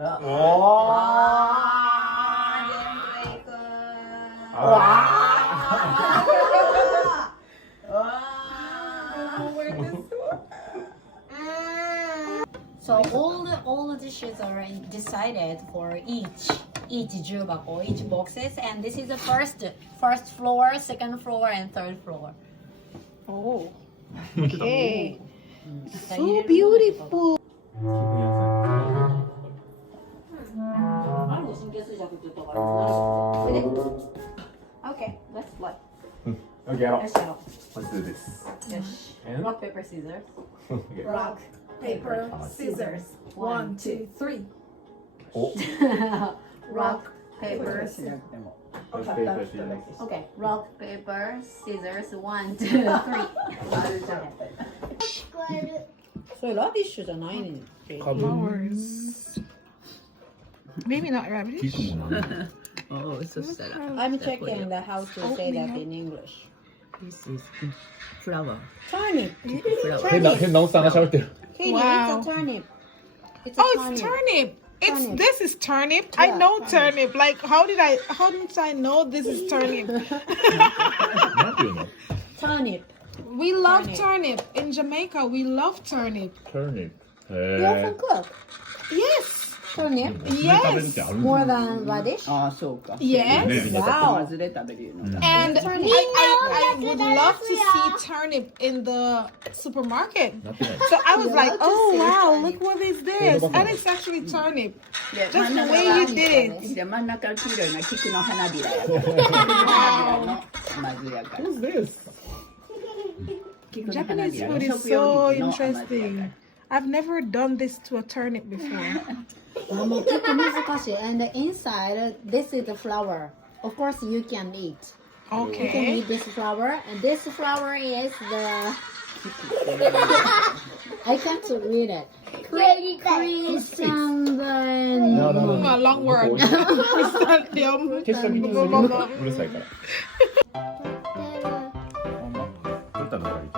So all the dishes are decided for each jubako, each boxes, and this is the first floor, second floor, and third floor. Oh, okay. So beautiful. Okay, let's play. Okay, Let's go. let's do this. Yes. And Rock, paper, scissors. okay. Rock, paper, scissors. 1, 2, 3. Oh. Rock, paper, scissors. Paper, scissors. Okay, rock, paper, scissors. 1, 2, 3. So radish じゃないね。 Flowers. Maybe not radish. Oh, so sad. I'm checking the how to say that in English. This is flower. Turnip. Flower. 変なおっさんが喋ってる。Katie, Wow. it's a turnip. It's a Oh, turnip. it's turnip. Turnip. This is turnip. I Yeah, know turnip. Like how didn't I know this is turnip? なんていうの We Turnip. love Turnip. turnip. In Jamaica, we love turnip. ?turnip。 You often cook Yes. turnip 食べるってある more than radish. ああ、そうか。 Yes. ね Wow. 外れ食べるよ。 And Turnip. I would love to see turnip in the supermarket. なってない。 So I was You like, love to oh see wow, turnip. look what is this? And it's actually turnip. で、 Just 真ん the 中 way が you did it. で、真ん中が黄色いのは菊の花びらや。菊の花びらの甘酢やから。 What's this? 菊の花 Japanese びらの food is 食用 so 菊の甘酢やから。 interesting. I've never done this to a turnip before. もう結構難しい。And the inside, this is the flour. Of course, you can eat. You can Okay. eat this flour, and this flour is the. I can't read it. Chrysanthemum. A long word. 決勝見てすぎるうるさいから。ほんま取ったのからいい。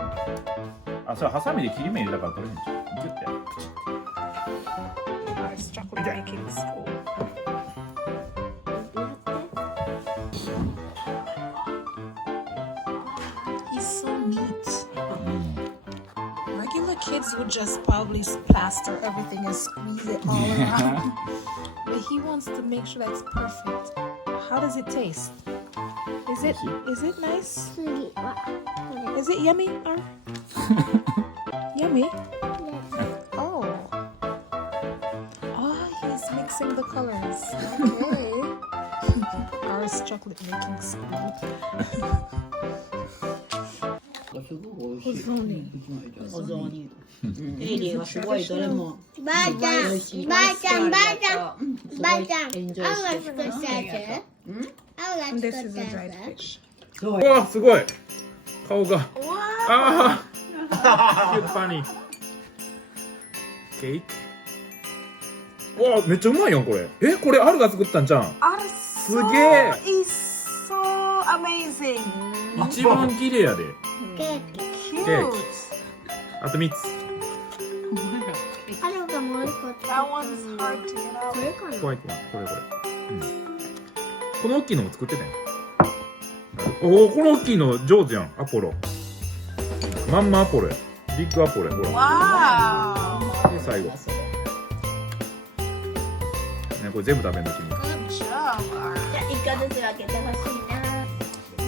あ、それハサミで切り目入れたから取れへんじゃん。ギュッて。 It's chocolate making school. He's so neat. Regular kids would just probably plaster everything and squeeze it all around. But he wants to make sure that's perfect. How does it taste? Is it nice? Is it yummy? Yummy? Oh. Oh, he's mixing the colors. Okay. Ours chocolate making school. すごい美味しい。お雑煮。エイリーがすごいどれも。ばあちゃん、ばあちゃん、ばあちゃん、ばあちゃん、青が作ったやつ？青が And 作 this っ is た a や dried つ？ fish. うわ、すごい。顔が。 Wow. ああ。キュッパに。ケーキ。わあ、めっちゃうまいやんこれ。え、これアルが作ったんじゃん。 すげえ。 It's so amazing. 一番綺麗やで。ケーキ。 Cute. あと3つ。春がもう一個作った That one's hard to get out. これかな？ホワイトワン、これこれ。うん。この大きいのも作ってたよ。おお、この大きいの上手やん、アポロ。まんまアポロや。ビッグアポロや、ほら。 Wow. で、最後。ね、これ全部食べんの君。 Good job. じゃあ一個ずつ分けてほしいな。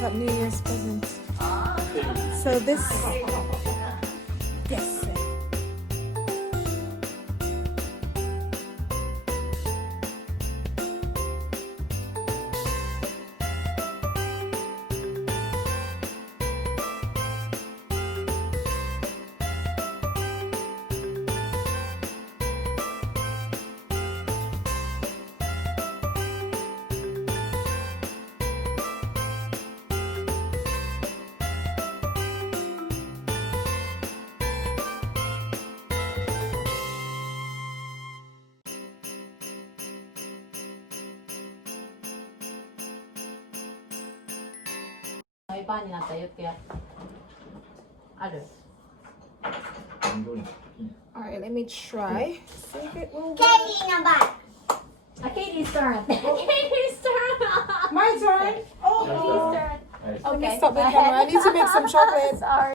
Got New Year's present. So this. Yes.フライパンになったら言ってや。ある。 All right, let me try. See if it will ケ work. リーの番。Katie's turn. Katie's turn. My turn. Oh, Katie's turn. let me Okay. stop the go camera. I ahead. need to make some chocolate. Sorry.